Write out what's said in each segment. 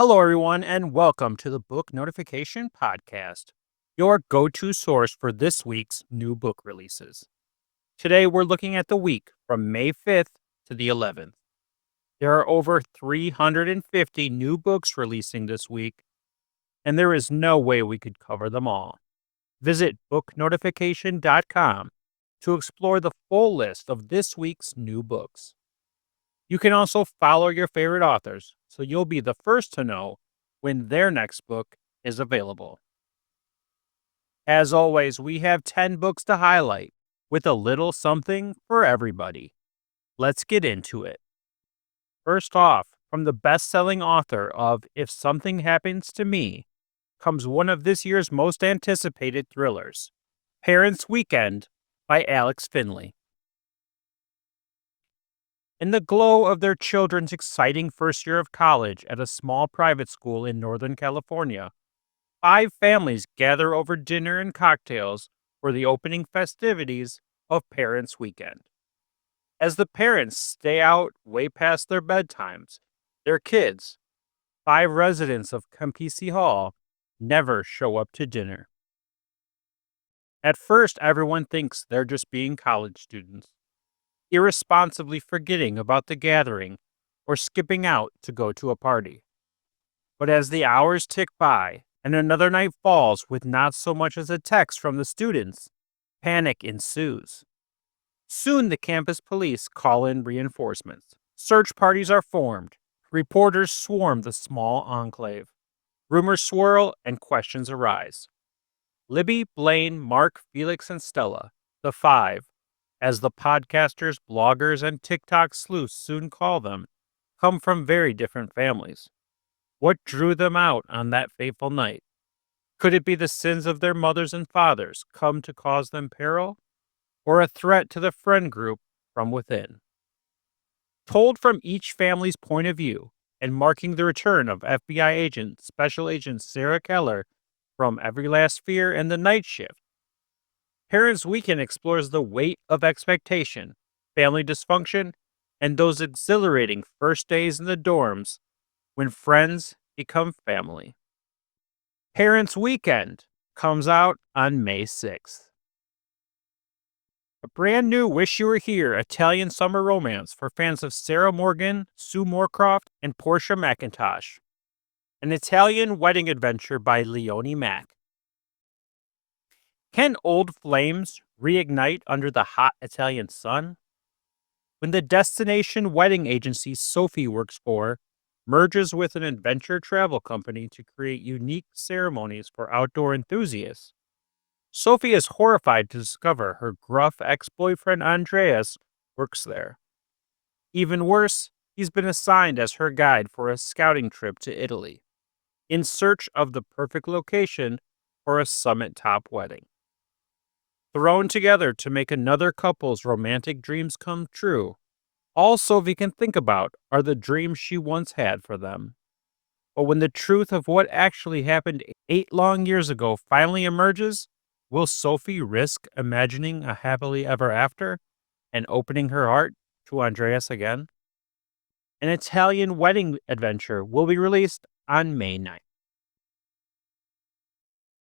Hello, everyone, and welcome to the Book Notification Podcast, your go to source for this week's new book releases. Today, we're looking at the week from May 5th to the 11th. There are over 350 new books releasing this week, and there is no way we could cover them all. Visit booknotification.com to explore the full list of this week's new books. You can also follow your favorite authors so you'll be the first to know when their next book is available. As always, we have 10 books to highlight with a little something for everybody. Let's get into it. First off, from the best selling author of If Something Happens to Me comes one of this year's most anticipated thrillers, Parents' Weekend by Alex Finlay. In the glow of their children's exciting first year of college at a small private school in Northern California, five families gather over dinner and cocktails for the opening festivities of Parents' Weekend. As the parents stay out way past their bedtimes, their kids, five residents of Campisi Hall, never show up to dinner. At first, everyone thinks they're just being college students, irresponsibly forgetting about the gathering or skipping out to go to a party. But as the hours tick by and another night falls with not so much as a text from the students, panic ensues. Soon the campus police call in reinforcements. Search parties are formed. Reporters swarm the small enclave. Rumors swirl and questions arise. Libby, Blaine, Mark, Felix, and Stella, the five, as the podcasters, bloggers, and TikTok sleuths soon call them, come from very different families. What drew them out on that fateful night? Could it be the sins of their mothers and fathers come to cause them peril, or a threat to the friend group from within? Told from each family's point of view, and marking the return of FBI agent, Special Agent Sarah Keller from Every Last Fear and the Night Shift, Parents' Weekend explores the weight of expectation, family dysfunction, and those exhilarating first days in the dorms when friends become family. Parents' Weekend comes out on May 6th. A brand new Wish You Were Here Italian summer romance for fans of Sarah Morgan, Sue Moorcroft, and Portia McIntosh. An Italian wedding adventure by Leonie Mack. Can old flames reignite under the hot Italian sun? When the destination wedding agency Sophie works for merges with an adventure travel company to create unique ceremonies for outdoor enthusiasts, Sophie is horrified to discover her gruff ex-boyfriend Andreas works there. Even worse, he's been assigned as her guide for a scouting trip to Italy, in search of the perfect location for a summit top wedding. Thrown together to make another couple's romantic dreams come true, all Sophie can think about are the dreams she once had for them. But when the truth of what actually happened 8 long years ago finally emerges, will Sophie risk imagining a happily ever after and opening her heart to Andreas again? An Italian wedding adventure will be released on May 9th.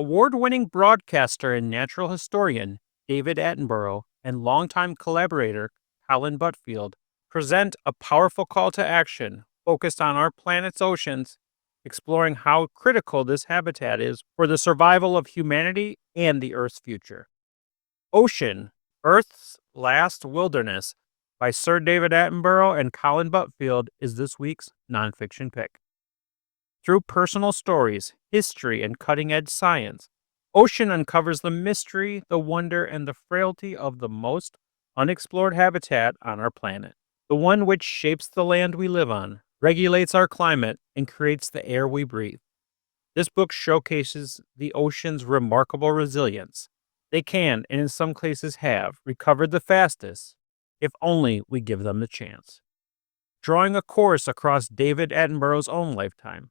Award-winning broadcaster and natural historian David Attenborough and longtime collaborator Colin Butfield present a powerful call to action focused on our planet's oceans, exploring how critical this habitat is for the survival of humanity and the Earth's future. Ocean, Earth's Last Wilderness by Sir David Attenborough and Colin Butfield is this week's nonfiction pick. Through personal stories, history, and cutting-edge science, Ocean uncovers the mystery, the wonder, and the frailty of the most unexplored habitat on our planet, the one which shapes the land we live on, regulates our climate, and creates the air we breathe. This book showcases the ocean's remarkable resilience. They can, and in some cases have, recovered the fastest, if only we give them the chance. Drawing a course across David Attenborough's own lifetime,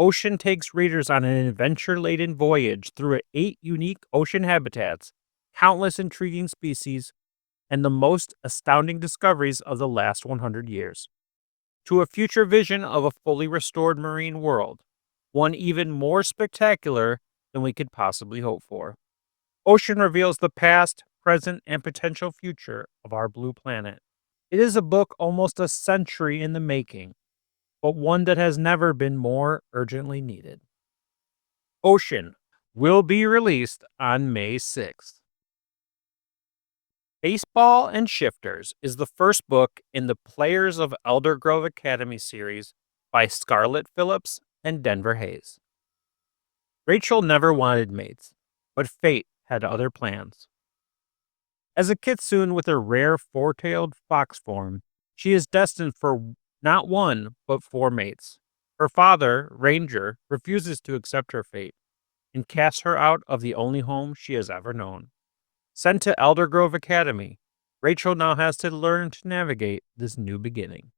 Ocean takes readers on an adventure-laden voyage through 8 unique ocean habitats, countless intriguing species, and the most astounding discoveries of the last 100 years. to a future vision of a fully restored marine world, one even more spectacular than we could possibly hope for. Ocean reveals the past, present, and potential future of our blue planet. It is a book almost a century in the making, but one that has never been more urgently needed. Ocean will be released on May 6th. Baseball and Shifters is the first book in the Players of Elder Grove Academy series by Scarlett Phillips and Denver Haze. Rachel never wanted mates, but fate had other plans. As a kitsune with a rare four-tailed fox form, she is destined for not one, but four mates. Her father, Ranger, refuses to accept her fate and casts her out of the only home she has ever known. Sent to Elder Grove Academy, Rachel now has to learn to navigate this new beginning.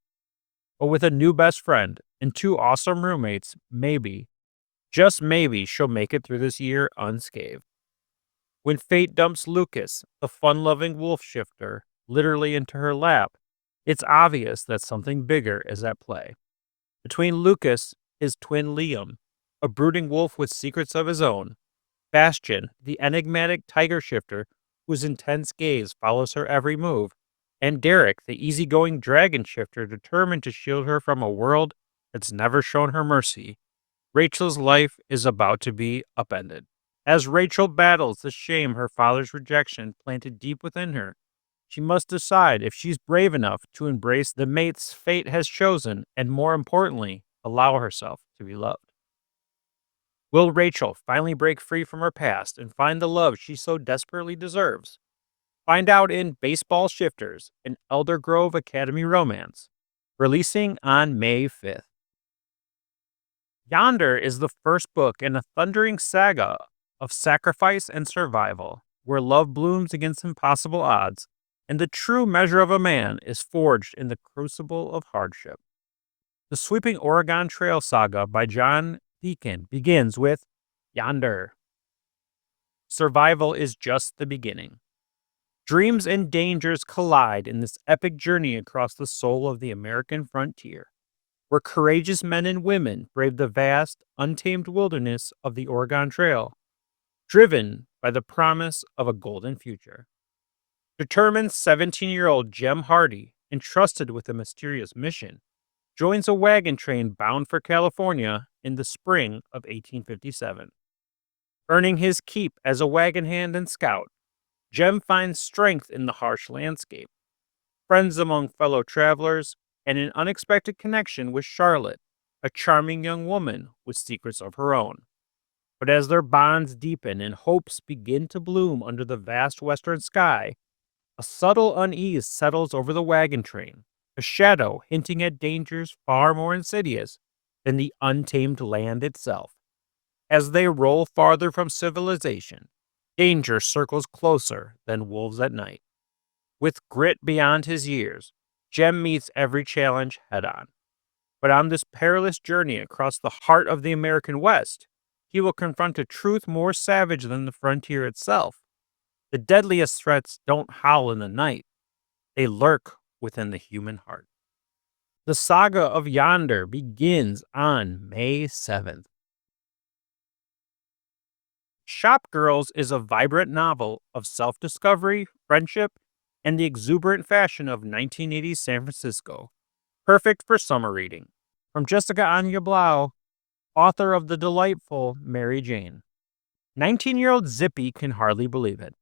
But with a new best friend and two awesome roommates, maybe, just maybe, she'll make it through this year unscathed. When fate dumps Lucas, the fun-loving wolf shifter, literally into her lap, it's obvious that something bigger is at play. Between Lucas, his twin Liam, a brooding wolf with secrets of his own, Bastion, the enigmatic tiger shifter whose intense gaze follows her every move, and Derek, the easygoing dragon shifter determined to shield her from a world that's never shown her mercy, Rachel's life is about to be upended. As Rachel battles the shame her father's rejection planted deep within her, she must decide if she's brave enough to embrace the mates fate has chosen and, more importantly, allow herself to be loved. Will Rachel finally break free from her past and find the love she so desperately deserves? Find out in Baseball Shifters, an Elder Grove Academy romance, releasing on May 5th. Yonder is the first book in a thundering saga of sacrifice and survival, where love blooms against impossible odds, and the true measure of a man is forged in the crucible of hardship. The sweeping Oregon Trail saga by Deacon begins with Yonder. Survival is just the beginning. Dreams and dangers collide in this epic journey across the soul of the American frontier, where courageous men and women brave the vast, untamed wilderness of the Oregon Trail, driven by the promise of a golden future. Determined 17-year-old Jem Hardy, entrusted with a mysterious mission, joins a wagon train bound for California in the spring of 1857. Earning his keep as a wagon hand and scout, Jem finds strength in the harsh landscape, friends among fellow travelers, and an unexpected connection with Charlotte, a charming young woman with secrets of her own. But as their bonds deepen and hopes begin to bloom under the vast western sky, a subtle unease settles over the wagon train, a shadow hinting at dangers far more insidious than the untamed land itself. As they roll farther from civilization, danger circles closer than wolves at night. With grit beyond his years, Jem meets every challenge head on. But on this perilous journey across the heart of the American West, he will confront a truth more savage than the frontier itself. The deadliest threats don't howl in the night, they lurk within the human heart. The saga of Yonder begins on May 7th. Shopgirls is a vibrant novel of self-discovery, friendship, and the exuberant fashion of 1980s San Francisco, perfect for summer reading. From Jessica Anya Blau, author of the delightful Mary Jane. 19-year-old Zippy can hardly believe it.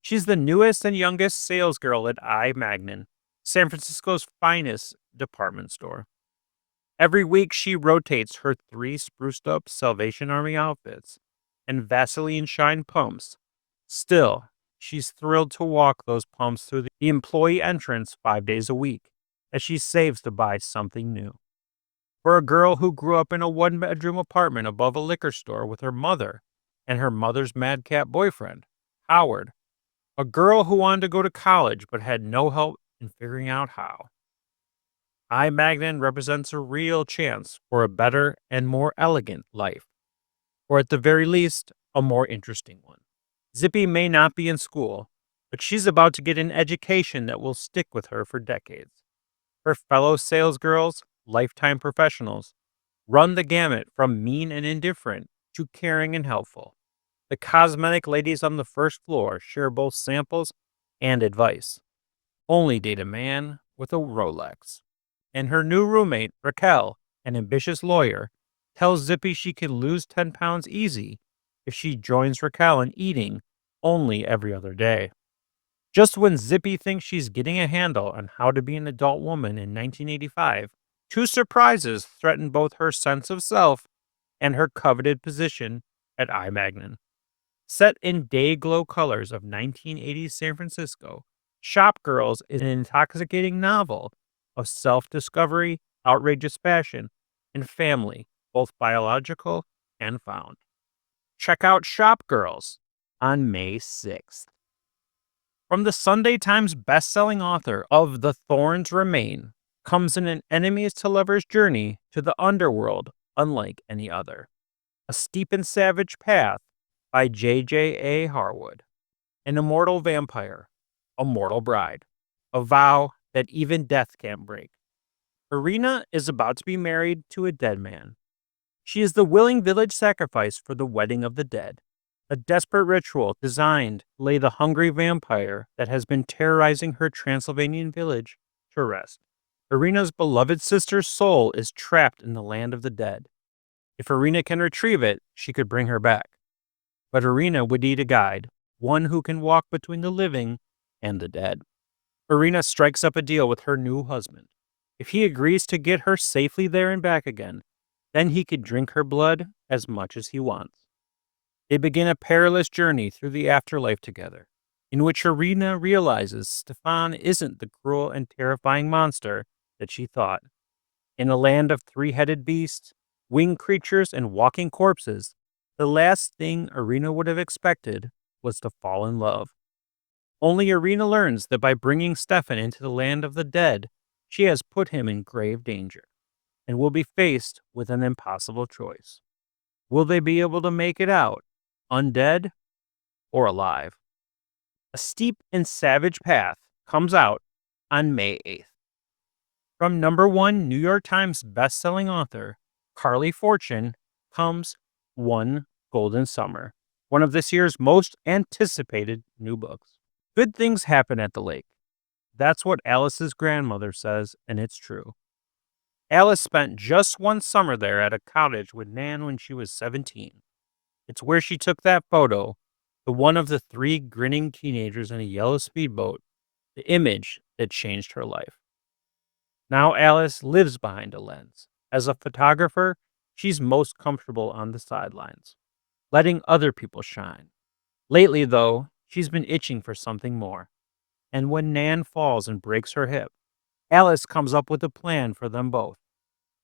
She's the newest and youngest salesgirl at Magnin, San Francisco's finest department store. Every week she rotates her 3 spruced-up Salvation Army outfits and Vaseline shine pumps. Still, she's thrilled to walk those pumps through the employee entrance 5 days a week, as she saves to buy something new. For a girl who grew up in a one-bedroom apartment above a liquor store with her mother and her mother's madcap boyfriend, Howard, a girl who wanted to go to college but had no help in figuring out how, Magnin represents a real chance for a better and more elegant life, or at the very least, a more interesting one. Zippy may not be in school, but she's about to get an education that will stick with her for decades. Her fellow salesgirls, lifetime professionals, run the gamut from mean and indifferent to caring and helpful. The cosmetic ladies on the first floor share both samples and advice. Only date a man with a Rolex. And her new roommate, Raquel, an ambitious lawyer, tells Zippy she can lose 10 pounds easy if she joins Raquel in eating only every other day. Just when Zippy thinks she's getting a handle on how to be an adult woman in 1985, two surprises threaten both her sense of self and her coveted position at iMagnon. Set in day-glow colors of 1980s San Francisco, Shopgirls is an intoxicating novel of self-discovery, outrageous passion, and family, both biological and found. Check out Shopgirls on May 6th. From the Sunday Times best-selling author of The Thorns Remain comes an enemies to lovers journey to the underworld unlike any other. A Steep and Savage Path by J.J.A. Harwood. An immortal vampire, a mortal bride, a vow that even death can't break. Irina is about to be married to a dead man. She is the willing village sacrifice for the wedding of the dead, a desperate ritual designed to lay the hungry vampire that has been terrorizing her Transylvanian village to rest. Irina's beloved sister's soul is trapped in the land of the dead. If Irina can retrieve it, she could bring her back. But Irina would need a guide, one who can walk between the living and the dead. Irina strikes up a deal with her new husband. If he agrees to get her safely there and back again, then he could drink her blood as much as he wants. They begin a perilous journey through the afterlife together, in which Irina realizes Stefan isn't the cruel and terrifying monster that she thought. In a land of three-headed beasts, winged creatures, and walking corpses, the last thing Irina would have expected was to fall in love. Only Irina learns that by bringing Stefan into the land of the dead, she has put him in grave danger, and will be faced with an impossible choice. Will they be able to make it out, undead or alive? A Steep and Savage Path comes out on May 8th. From #1 New York Times bestselling author Carley Fortune comes One Golden Summer, one of this year's most anticipated new books. Good things happen at the lake. That's what Alice's grandmother says, and it's true. Alice spent just one summer there at a cottage with Nan when she was 17. It's where she took that photo, the one of the three grinning teenagers in a yellow speedboat, the image that changed her life. Now Alice lives behind a lens. As a photographer, she's most comfortable on the sidelines, letting other people shine. Lately, though, she's been itching for something more. And when Nan falls and breaks her hip, Alice comes up with a plan for them both.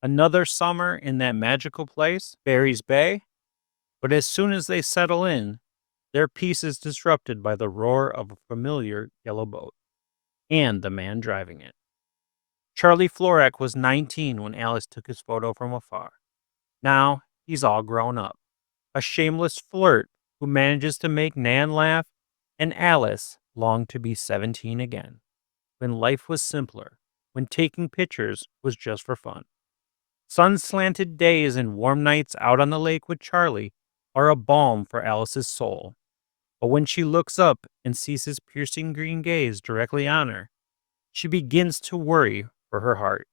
Another summer in that magical place, Barry's Bay. But as soon as they settle in, their peace is disrupted by the roar of a familiar yellow boat and the man driving it. Charlie Florek was 19 when Alice took his photo from afar. Now he's all grown up, a shameless flirt who manages to make Nan laugh, and Alice longed to be 17 again, when life was simpler, when taking pictures was just for fun. Sun-slanted days and warm nights out on the lake with Charlie are a balm for Alice's soul. But when she looks up and sees his piercing green gaze directly on her, she begins to worry for her heart.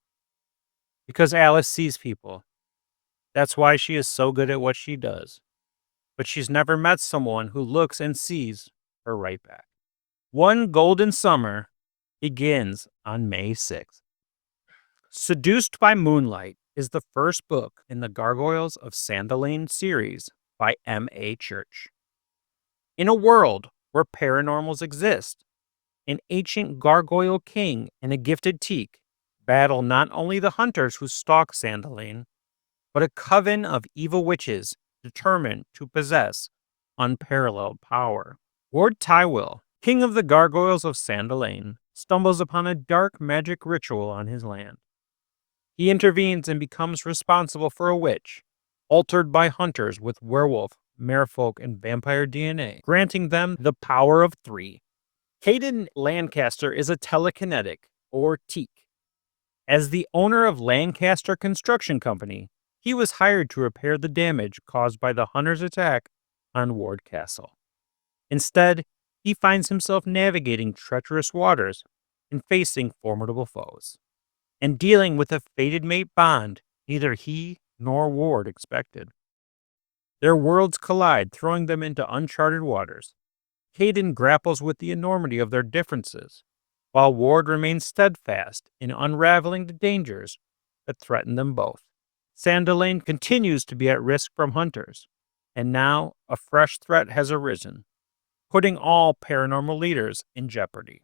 Because Alice sees people. That's why she is so good at what she does. But she's never met someone who looks and sees her right back. One Golden Summer begins on May 6th. Seduced by Moonlight is the first book in the Gargoyles of Sandalane series by M.A. Church. In a world where paranormals exist, an ancient gargoyle king and a gifted teak battle not only the hunters who stalk Sandalane, but a coven of evil witches determined to possess unparalleled power. Lord Tywell, king of the gargoyles of Sandalane, stumbles upon a dark magic ritual on his land. He intervenes and becomes responsible for a witch, altered by hunters with werewolf, merfolk, and vampire DNA, granting them the power of 3. Caden Lancaster is a telekinetic, or teak, As the owner of Lancaster Construction Company, he was hired to repair the damage caused by the Hunters' attack on Ward Castle. Instead, he finds himself navigating treacherous waters and facing formidable foes, and dealing with a fated mate bond neither he nor Ward expected. Their worlds collide, throwing them into uncharted waters. Caden grapples with the enormity of their differences, while Ward remains steadfast in unraveling the dangers that threaten them both. Sandalane continues to be at risk from hunters, and now a fresh threat has arisen, putting all paranormal leaders in jeopardy.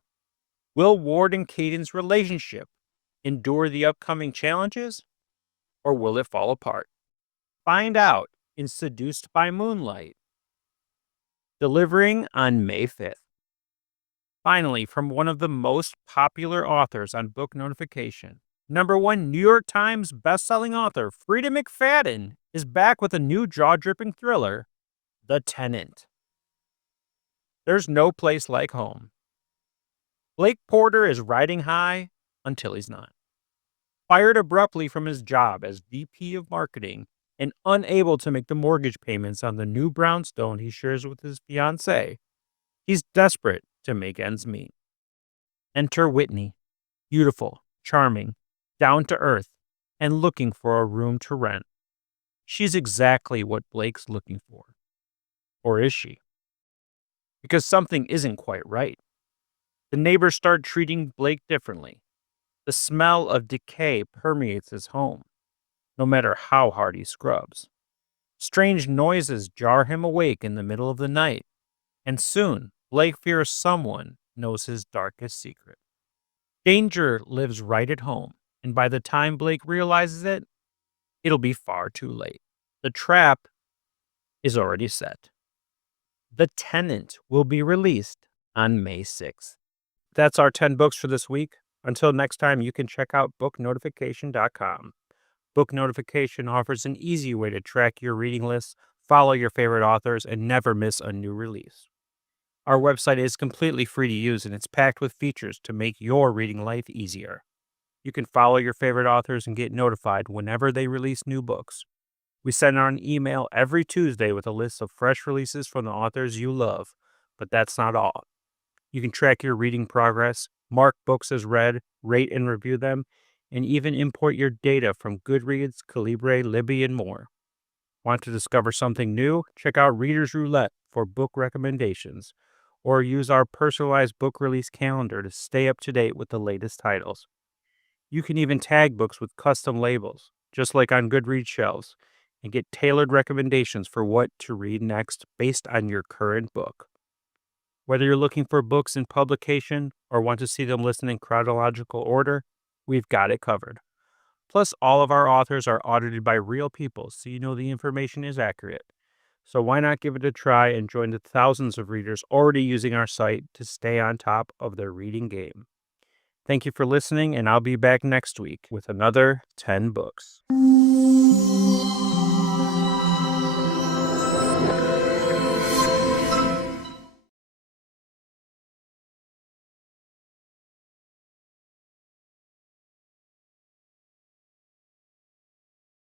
Will Ward and Caden's relationship endure the upcoming challenges, or will it fall apart? Find out in Seduced by Moonlight, delivering on May 5th. Finally, from one of the most popular authors on Book Notification, #1 New York Times bestselling author Freida McFadden is back with a new jaw-dripping thriller, The Tenant. There's no place like home. Blake Porter is riding high until he's not. Fired abruptly from his job as VP of Marketing and unable to make the mortgage payments on the new brownstone he shares with his fiancée, he's desperate to make ends meet. Enter Whitney, beautiful, charming, down to earth, and looking for a room to rent. She's exactly what Blake's looking for. Or is she? Because something isn't quite right. The neighbors start treating Blake differently. The smell of decay permeates his home, no matter how hard he scrubs. Strange noises jar him awake in the middle of the night, and soon Blake fears someone knows his darkest secret. Danger lives right at home, and by the time Blake realizes it, it'll be far too late. The trap is already set. The Tenant will be released on May 6th. That's our 10 books for this week. Until next time, you can check out booknotification.com. Book Notification offers an easy way to track your reading lists, follow your favorite authors, and never miss a new release. Our website is completely free to use, and it's packed with features to make your reading life easier. You can follow your favorite authors and get notified whenever they release new books. We send out an email every Tuesday with a list of fresh releases from the authors you love, but that's not all. You can track your reading progress, mark books as read, rate and review them, and even import your data from Goodreads, Calibre, Libby, and more. Want to discover something new? Check out Reader's Roulette for book recommendations, or use our personalized book release calendar to stay up to date with the latest titles. You can even tag books with custom labels, just like on Goodreads shelves, and get tailored recommendations for what to read next based on your current book. Whether you're looking for books in publication or want to see them listed in chronological order, we've got it covered. Plus, all of our authors are audited by real people, so you know the information is accurate. So why not give it a try and join the thousands of readers already using our site to stay on top of their reading game. Thank you for listening, and I'll be back next week with another 10 books.